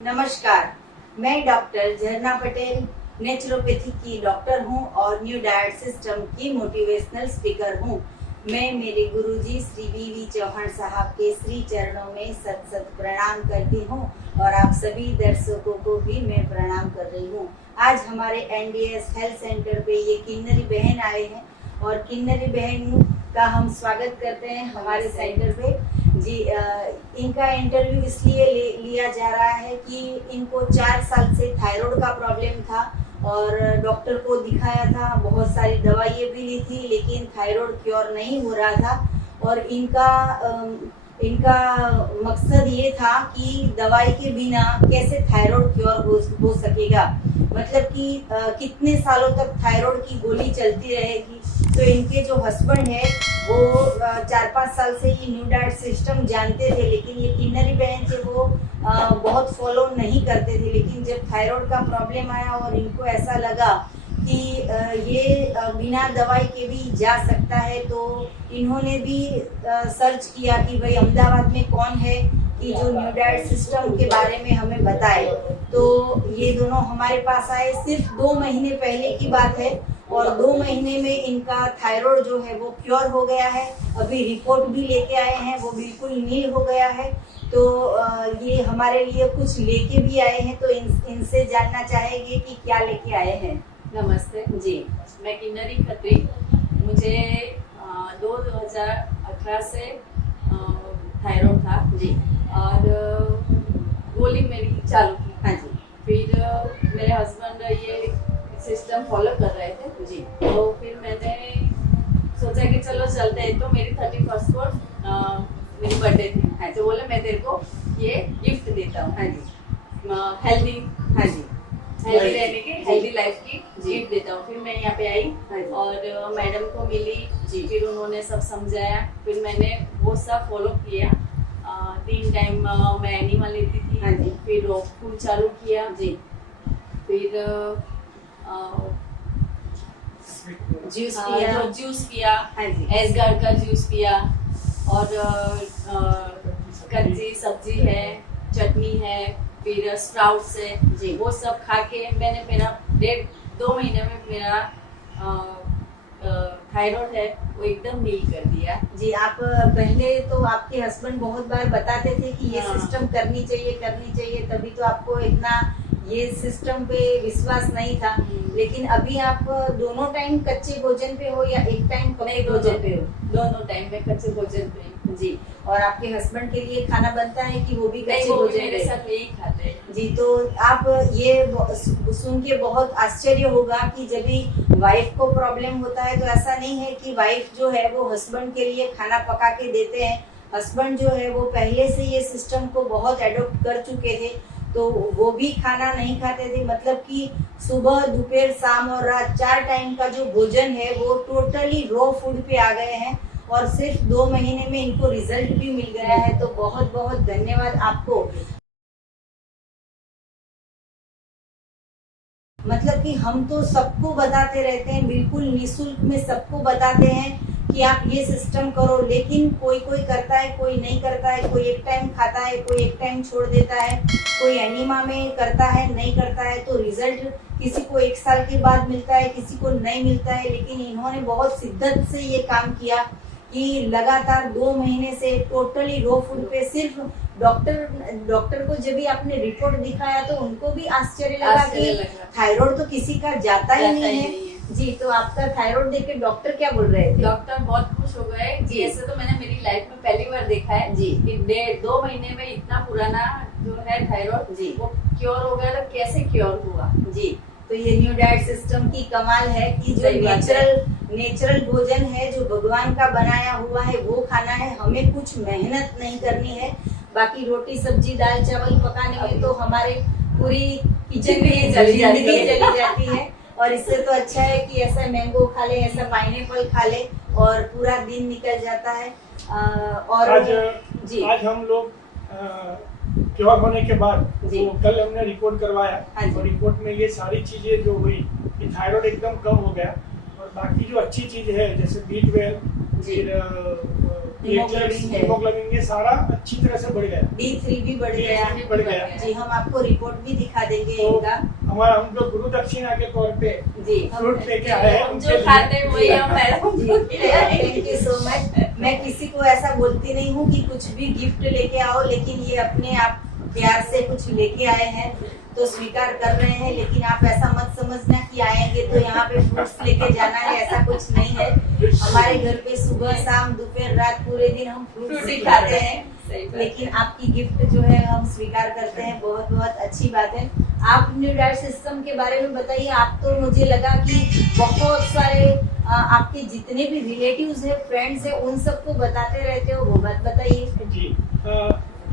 नमस्कार, मैं डॉक्टर झरना पटेल नेचुरोपैथी की डॉक्टर हूं और न्यू डाइट सिस्टम की मोटिवेशनल स्पीकर हूं। मैं मेरे गुरुजी श्री वी चौहान साहब के श्री चरणों में सत सत प्रणाम करती हूं और आप सभी दर्शकों को भी मैं प्रणाम कर रही हूं। आज हमारे एनडीएस हेल्थ सेंटर पे ये किन्नरी बहन आए हैं और किन्नरी बहन का हम स्वागत करते हैं हमारे सेंटर पे। जी इनका इंटरव्यू इसलिए लिया जा रहा है कि इनको 4 साल से थायराइड का प्रॉब्लम था और डॉक्टर को दिखाया था, बहुत सारी दवाइयाँ भी ली थी लेकिन थायराइड क्योर नहीं हो रहा था। और इनका मकसद ये था कि दवाई के बिना कैसे थायराइड क्योर हो सकेगा, मतलब कि कितने सालों तक थायराइड की गोली चलती रहेगी। तो इनके जो हस्बैंड है वो 4-5 साल से ये न्यू डाइट सिस्टम जानते थे, लेकिन ये किन्नरी बहन थे वो बहुत फॉलो नहीं करते थे। लेकिन जब थायराइड का प्रॉब्लम आया और इनको ऐसा लगा कि ये बिना दवाई के भी जा सकता है, तो इन्होंने भी सर्च किया कि भाई अहमदाबाद में कौन है कि जो न्यू डाइट सिस्टम के बारे में हमें बताए। तो ये दोनों हमारे पास आए, सिर्फ 2 महीने पहले की बात है और 2 महीने में इनका थायराइड जो है वो क्योर हो गया है। अभी रिपोर्ट भी लेके आए हैं, वो बिल्कुल नील हो गया है। तो ये हमारे लिए कुछ लेके भी आए हैं, तो इनसे जानना चाहेंगे कि क्या लेके आए हैं। नमस्ते जी, मैं किन्नरी खत्री। मुझे 2018 से थायराइड था जी, और गोली मेरी चालू की। हाँ जी, फिर मेरे हस्बैंड ये सिस्टम फॉलो कर रहे थे जी, तो फिर मैंने सोचा कि चलो चलते हैं। तो मेरी 31st को मेरी बर्थडे थी, हाँ। तो बोले मैं तेरे को ये गिफ्ट देता हूँ, हाँ जी, हेल्दी हाँ जी, हेल्दी रहने की, हेल्दी लाइफ की जी। गिफ्ट देता हूँ। फिर मैं यहाँ पे आई हाँ जी। और मैडम को मिली जी। फिर उन्होंने सब समझाया, फिर मैंने वो सब फॉलो किया। 3 टाइम मैं एनिमल लेती थी। हाँ जी। फिर रॉ फूड चालू किया। जी, फिर जूस किया, जो जूस किया, हाँ जी, एसगार्ड का जूस पिया और कच्ची सब्जी है, चटनी है, फिर स्प्राउट्स है जी। वो सब खा के मैंने मेरा 1.5-2 महीने में मेरा थायराइड है वो एकदम नील कर दिया। जी। आप पहले तो आपके हस्बैंड बहुत बार बताते थे कि ये हाँ। सिस्टम करनी चाहिए, तभी तो आपको इतना ये सिस्टम पे विश्वास नहीं था। लेकिन अभी आप दोनों टाइम कच्चे भोजन पे हो या एक टाइम पके भोजन पे हो? दोनों टाइम में कच्चे भोजन पे। जी। और आपके हस्बैंड के लिए खाना बनता है कि वो भी नहीं, कच्चे वो भी भोजन मेरे पे? साथ यही खाते हैं। जी। तो आप ये सुन के बहुत आश्चर्य होगा कि जब भी वाइफ को प्रॉब्लम होता है तो ऐसा नहीं है कि वाइफ जो है वो हस्बैंड के लिए खाना पका के देते हैं। हस्बैंड जो है वो पहले से ये सिस्टम को बहुत एडॉप्ट कर चुके थे, तो वो भी खाना नहीं खाते थे। मतलब कि सुबह, दोपहर, शाम और रात 4 टाइम का जो भोजन है वो टोटली रॉ फूड पे आ गए हैं और सिर्फ 2 महीने में इनको रिजल्ट भी मिल गया है। तो बहुत बहुत धन्यवाद आपको। मतलब कि हम तो सबको बताते रहते हैं, बिल्कुल निःशुल्क में सबको बताते हैं कि आप ये सिस्टम करो, लेकिन कोई कोई करता है, कोई नहीं करता है। कोई एक टाइम खाता है, कोई एक टाइम छोड़ देता है, कोई एनीमा में करता है, नहीं करता है। तो रिजल्ट किसी को 1 साल के बाद मिलता है, किसी को नहीं मिलता है। लेकिन इन्होंने बहुत शिद्दत से ये काम किया कि लगातार 2 महीने से टोटली रॉ फूड पे। सिर्फ डॉक्टर को जब भी आपने रिपोर्ट दिखाया तो उनको भी आश्चर्य लगा कि थायराइड तो किसी का जाता ही नहीं है। जी। तो आपका थायराइड देख के डॉक्टर क्या बोल रहे थे? डॉक्टर बहुत खुश हो गए कि ऐसे तो मैंने मेरी लाइफ में पहली बार देखा है जी। कि 1.5-2 महीने में इतना पुराना जो है थायराइड जी। वो क्योर हो गया। तो कैसे क्योर हुआ? जी। तो ये न्यू डाइट सिस्टम की कमाल है कि जो सही बात है। नेचुरल भोजन है, जो भगवान का बनाया हुआ है वो खाना है। हमें कुछ मेहनत नहीं करनी है। बाकी रोटी, सब्जी, दाल, चावल पकाने में तो हमारे पूरी किचन में चली जाती है। और इससे तो अच्छा है कि ऐसा मैंगो खा ले, ऐसा पाइनएप्पल खा ले और पूरा दिन निकल जाता है। और आज हम लोग क्योर होने के बाद जी। तो कल हमने रिपोर्ट करवाया हाँ जी। और रिपोर्ट में ये सारी चीजें जो हुई कि थायराइड एकदम कम हो गया और बाकी जो अच्छी चीज है जैसे B12, जी। फिर हीमोग्लोबिन है, हीमोग्लोबिन ये सारा अच्छी तरह से बढ़ गया, D3 भी बढ़ गया। D3 भी बढ़ गया। जी, हम आपको रिपोर्ट भी दिखा देंगे तो इनका। हमारा हम लोग गुरु दक्षिणा के तौर पे जी, फ्रूट लेके आए हैं हम उनके जो लिए। खाते हैं वही हम मैडम जी, को खिलाएंगे। Thank you so much. मैं किसी को ऐसा बोलती नहीं हूँ कि कुछ भी गिफ्ट लेके आओ, लेकिन ये अपने आप प्यार से कुछ लेके आए हैं तो स्वीकार कर रहे हैं। लेकिन आप ऐसा मत समझना कि आएंगे तो यहाँ पे फ्रूट्स लेके जाना है, ऐसा कुछ नहीं है। हमारे घर पे सुबह शाम दोपहर रात पूरे दिन हम फ्रूट्स ही खाते हैं, सही बात है। लेकिन आपकी गिफ्ट जो है हम स्वीकार करते हैं। बहुत बहुत अच्छी बात है। आप न्यू डाइट सिस्टम के बारे में बताइए। आप तो मुझे लगा कि बहुत सारे आपके जितने भी रिलेटिव्स है, फ्रेंड्स है, उन सबको बताते रहते हो, वो बात बताइए। जी,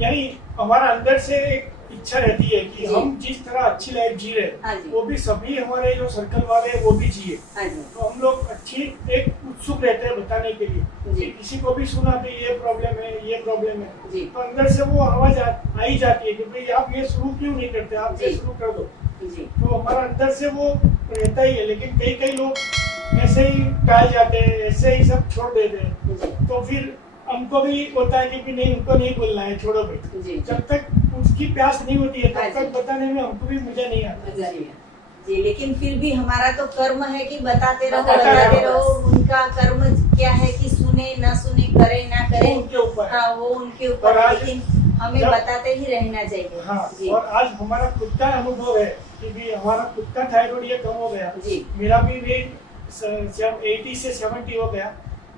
यानी हमारा अंदर से एक इच्छा रहती है कि जी। हम जिस तरह अच्छी लाइफ जी रहे हाँ हैं जी। वो भी सभी हमारे जो सर्कल वाले हैं वो भी जिए। हाँ जी, तो हम लोग अच्छी एक उत्सुक रहते हैं बताने के लिए जी। कि किसी को भी सुना तो ये प्रॉब्लम है, ये प्रॉब्लम है, जी। तो अंदर से वो आवाज आ ही जाती है कि भाई आप ये शुरू क्यों नहीं करते, आप ये जी। शुरू कर दो। जी, तो हमारा अंदर से वो रहता ही है। लेकिन कई कई लोग ऐसे ही टाल जाते हैं, ऐसे ही सब छोड़ देते हैं। जी, तो फिर हमको भी होता है कि नहीं, उनको नहीं बोलना है, छोड़ो भाई। जी, जब तक उसकी प्यास नहीं होती है हाँ तब जी। तक बताने में हमको भी मजा नहीं आता। मजा नहीं है। जी, लेकिन फिर भी हमारा तो कर्म है कि बताते रहो, बताते बताते रहो। रहो। उनका कर्म क्या है कि सुने ना सुने, करे ना वो करे, उनके ऊपर है। हाँ वो उनके और ऊपर है। आज लेकिन हमें जब- बताते ही रहना चाहिए। हाँ, जी, और आज हमारा खुद का अनुभव है कि भी हमारा खुद का थायराइड ये कम हो गया। जी, मेरा भी वेट 80 से 70 हो गया।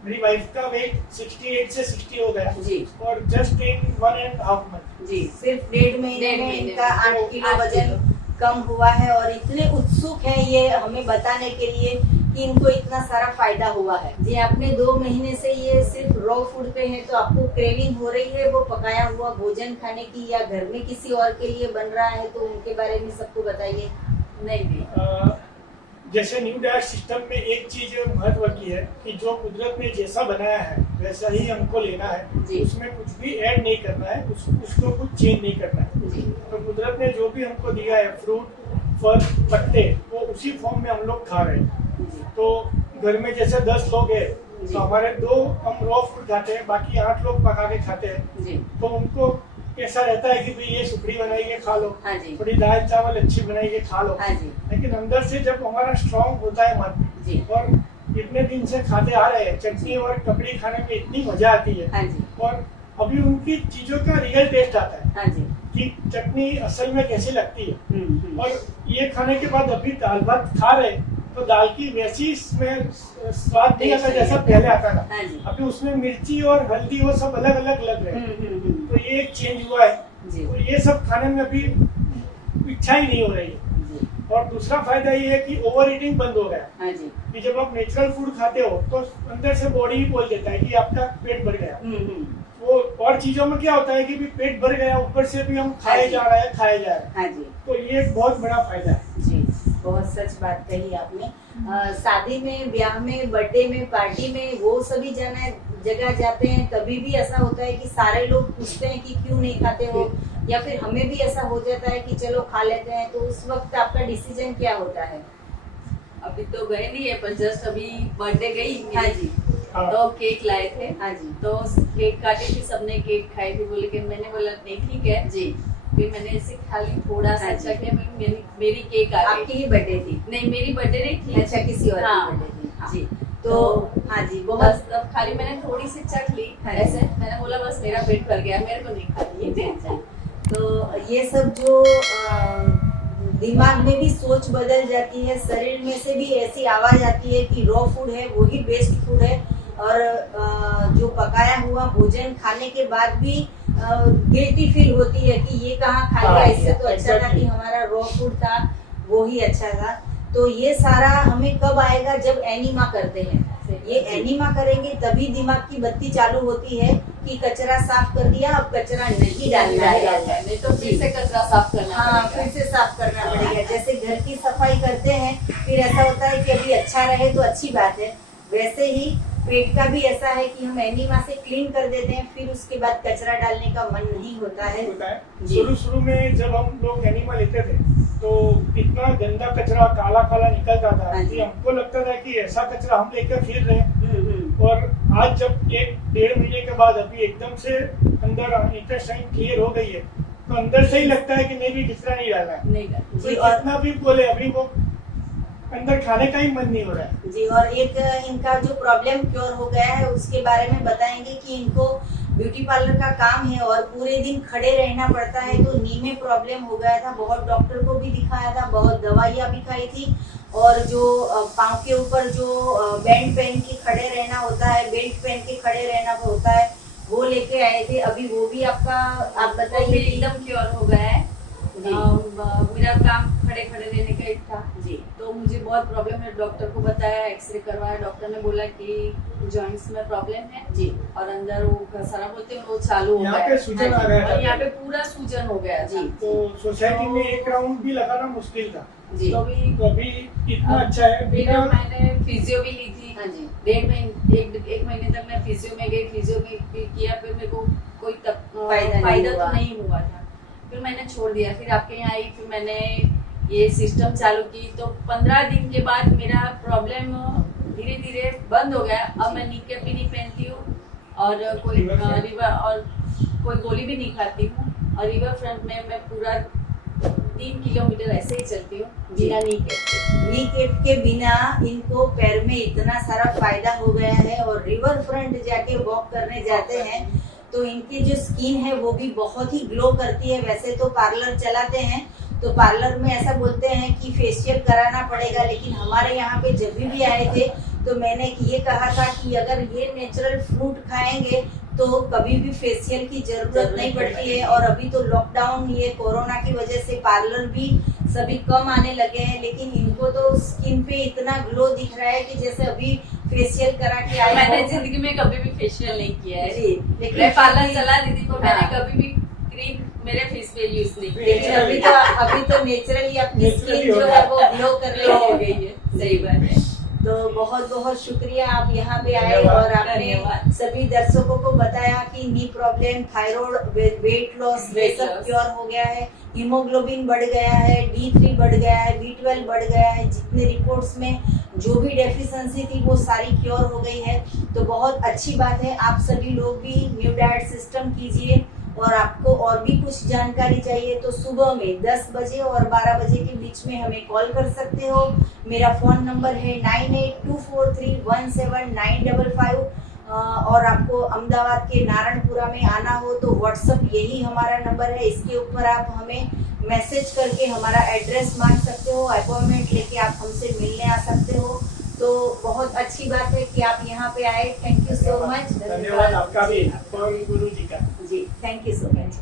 मेरी वाइफ का वेट 68 से 60 हो गया, जी, और जस्ट इन 1.5 मंथ। जी, सिर्फ 1.5 महीने डेढ़ में महीने इनका में 8 किलो 8 वजन किलो। कम हुआ है। और इतने उत्सुक हैं ये हमें बताने के लिए कि इनको इतना सारा फायदा हुआ है। जी, आपने 2 महीने से ये सिर्फ रॉ फूड पे है, तो आपको क्रेविंग हो रही है वो पकाया हुआ भोजन खाने की, या घर में किसी और के लिए बन रहा है, तो उनके बारे में सबको बताइए। नहीं। जैसे न्यू डाइट सिस्टम में एक चीज महत्व की है कि जो कुदरत ने जैसा बनाया है वैसा ही हमको लेना है। जी। उसमें कुछ भी ऐड नहीं करना है, उसको कुछ चेंज नहीं करना है। जी, तो कुदरत ने जो भी हमको दिया है, फ्रूट, फल, पत्ते, वो उसी फॉर्म में हम लोग खा रहे हैं। जी, तो घर में जैसे 10 लोग हैं जी। तो हमारे 2 हम रॉ फूड खाते हैं, बाकी 8 लोग पका के खाते हैं। जी, तो उनको ऐसा रहता है कि भाई ये सुखड़ी बनाई के खा लो, हाँ जी, थोड़ी दाल चावल अच्छी बनाई के खा लो। हाँ जी, लेकिन अंदर से जब हमारा स्ट्रांग होता है मन, जी, और इतने दिन से खाते आ रहे हैं, चटनी और ककड़ी खाने में इतनी मजा आती है। हाँ जी, और अभी उनकी चीजों का रियल टेस्ट आता है हाँ जी, कि चटनी असल में कैसी लगती है। हम्म। और ये खाने के बाद अभी दाल भात खा रहे हैं, तो दाल की वैसी इसमें स्वाद नहीं आता जैसा पहले आता था। हाँ जी, अभी उसमें मिर्ची और हल्दी वो सब अलग अलग लग रहे हैं। तो ये एक चेंज हुआ है। जी, और ये सब खाने में अभी इच्छा ही नहीं हो रही है। जी, और दूसरा फायदा ये है कि ओवर ईटिंग बंद हो गया। हाँ जी, कि जब आप नेचुरल फूड खाते हो तो अंदर से बॉडी ही बोल देता है कि आपका पेट भर गया। वो और चीजों में क्या होता है कि भी पेट भर गया, ऊपर से भी हम खाए जा रहे हैं, खाए जा रहे हैं। हाँ जी, तो ये एक बहुत बड़ा फायदा है। जी, बहुत सच बात कही आपने। शादी में, ब्याह में, बर्थडे में, पार्टी में, वो सभी जगह जाते हैं, तभी भी ऐसा होता है कि सारे लोग पूछते हैं कि क्यों नहीं खाते हो, या फिर हमें भी ऐसा हो जाता है कि चलो खा लेते हैं। तो उस वक्त आपका डिसीजन क्या होता है? अभी तो गए नहीं है, पर जस्ट अभी बर्थडे गई हाँ मेरी, जी, हाँ। तो केक लाए थे। हाँ जी, तो केक काटी थी, सबने केक खाई थी, बोले कि मैंने बोला नहीं ठीक है। जी, फिर मैंने ऐसे खाली थोड़ा सा हाँ जी। चखे में मेरी केक आ आपकी गई। ही बर्थडे थी? नहीं, मेरी बर्थडे नहीं थी। अच्छा, किसी और हाँ, की बर्थडे थी। हाँ। जी, तो हाँ जी, बस बहुत तब खाली मैंने थोड़ी सी चख ली हाँ। ऐसे, मैंने बोला बस मेरा पेट भर गया, मेरे को नहीं खानी है। तो ये सब जो दिमाग में भी सोच बदल जाती है, शरीर में से भी ऐसी आवाज आती है कि रॉ फूड है वही बेस्ट फूड है। और जो पकाया हुआ भोजन खाने के बाद भी गिल्टी फील होती है कि ये कहाँ खा लिया, हाँ, इससे तो अच्छा था कि हमारा रॉ फूड था वो ही अच्छा था। तो ये सारा हमें कब आएगा? जब एनीमा करते हैं। ये एनीमा करेंगे तभी दिमाग की बत्ती चालू होती है कि कचरा साफ कर दिया, अब कचरा नहीं डालना है। नहीं तो फिर से कचरा साफ करना हाँ, पड़ेगा। फिर से साफ करना पड़ेगा। जैसे घर की सफाई करते हैं, फिर ऐसा होता है कि अभी अच्छा रहे तो अच्छी बात है, वैसे ही पेट का भी ऐसा है कि हम एनीमा से क्लीन कर देते हैं, फिर उसके बाद कचरा डालने का मन नहीं होता है। जी। शुरू में जब हम लोग एनिमा लेते थे तो इतना गंदा कचरा काला काला निकलता था हाँ जी। कि हमको लगता था कि ऐसा कचरा हम लेकर फिर रहे हैं। और आज जब 1-1.5 महीने के बाद अभी एकदम से अंदर इंटेस्टाइन क्लियर हो गई है, तो अंदर से ही लगता है कि नहीं भी खिचड़ा नहीं डालना है। नहीं करती। कोई कितना भी बोले, अभी वो अंदर खाने का ही मन नहीं हो रहा है। जी, और एक इनका जो प्रॉब्लम क्योर हो गया है उसके बारे में बताएंगे कि इनको ब्यूटी पार्लर का काम है और पूरे दिन खड़े रहना पड़ता है, तो नी में प्रॉब्लम हो गया था। बहुत डॉक्टर को भी दिखाया था, बहुत दवाइयाँ भी खाई थी, और जो पाँव के ऊपर जो बैंड पहन के खड़े रहना होता है, बेल्ट पहन के खड़े रहना होता है, वो लेके आए थे। अभी वो भी आपका, आप वो भी बताइए। एकदम क्योर हो गया है। जी। मेरा काम खड़े खड़े रहने का ही था जी। तो मुझे बहुत प्रॉब्लम है। डॉक्टर को बताया, एक्सरे करवाया, डॉक्टर ने बोला कि जॉइंट्स में प्रॉब्लम है जी। और अंदर वो सारा बोलते हैं वो चालू हो यहाँ गया पे सूजन आ गया था। और यहाँ पे पूरा सूजन हो गया था। जी। तो सोसाइटी में एक राउंड भी लगाना मुश्किल था। जी। तो भी तो अभी इतना अच्छा है। फिर बिना मैंने फिजियो भी ली थी। हाँ जी। 1.5 महीने तक मैं फिजियो में गई, फिजियो में किया, फिर मेरे को कोई फायदा तो नहीं हुआ था। फिर मैंने छोड़ दिया, फिर आपके यहाँ आई, फिर मैंने ये सिस्टम चालू की, तो 15 दिन के बाद मेरा प्रॉब्लम धीरे धीरे बंद हो गया। अब मैं नी कैप भी नहीं पहनती हूँ और कोई रिवर और कोई गोली भी नहीं खाती हूँ, और रिवर फ्रंट में मैं पूरा 3 किलोमीटर ऐसे ही चलती हूँ बिना नी कैप के। नी कैप के बिना इनको पैर में इतना सारा फायदा हो गया है, और रिवर फ्रंट जाके वॉक करने जाते हैं तो इनकी जो स्किन है वो भी बहुत ही ग्लो करती है। वैसे तो पार्लर चलाते हैं तो पार्लर में ऐसा बोलते हैं कि फेशियल कराना पड़ेगा, लेकिन हमारे यहाँ पे जब भी आए थे तो मैंने ये कहा था कि अगर ये नेचुरल फ्रूट खाएंगे तो कभी भी फेशियल की जरूरत नहीं पड़ती है। और अभी तो लॉकडाउन, ये कोरोना की वजह से पार्लर भी सभी कम आने लगे हैं, लेकिन इनको तो स्किन पे इतना ग्लो दिख रहा है कि जैसे अभी फेशियल करा के आए। मैंने जिंदगी में कभी भी फेशियल नहीं किया है जी, लेकिन मैं पार्लर चला दी थी तो मैंने हाँ। कभी भी क्रीम मेरे फेस पे यूज नहीं लेकिन किया। अभी तो नेचुरली आपकी Naturally स्किन हो जो गया। है वो ग्लो करने ग्लो हो लगी गई है, सही बात है। तो बहुत बहुत शुक्रिया आप यहाँ पे आए धन्यवाद। और आपने धन्यवाद। सभी दर्शकों को बताया कि नी प्रॉब्लम, थायराइड, वेट लॉस, ये Weight सब loss। क्योर हो गया है। हीमोग्लोबिन बढ़ गया है, D3 बढ़ गया है, B12 बढ़ गया है। जितने रिपोर्ट्स में जो भी डेफिशिएंसी थी वो सारी क्योर हो गई है। तो बहुत अच्छी बात है। आप सभी लोग भी न्यू डाइट सिस्टम कीजिए, और आपको और भी कुछ जानकारी चाहिए तो सुबह में 10 बजे और 12 बजे के बीच में हमें कॉल कर सकते हो। मेरा फ़ोन नंबर है 9824317955। और आपको अहमदाबाद के नारायणपुरा में आना हो तो व्हाट्सअप यही हमारा नंबर है, इसके ऊपर आप हमें मैसेज करके हमारा एड्रेस मांग सकते हो, अपॉइंटमेंट लेके आप हमसे मिलने आ सकते हो। तो बहुत अच्छी बात है कि आप यहाँ पे आए। Thank you so much. धन्यवाद आपका भी और गुरु जी का। जी, थैंक यू सो मच।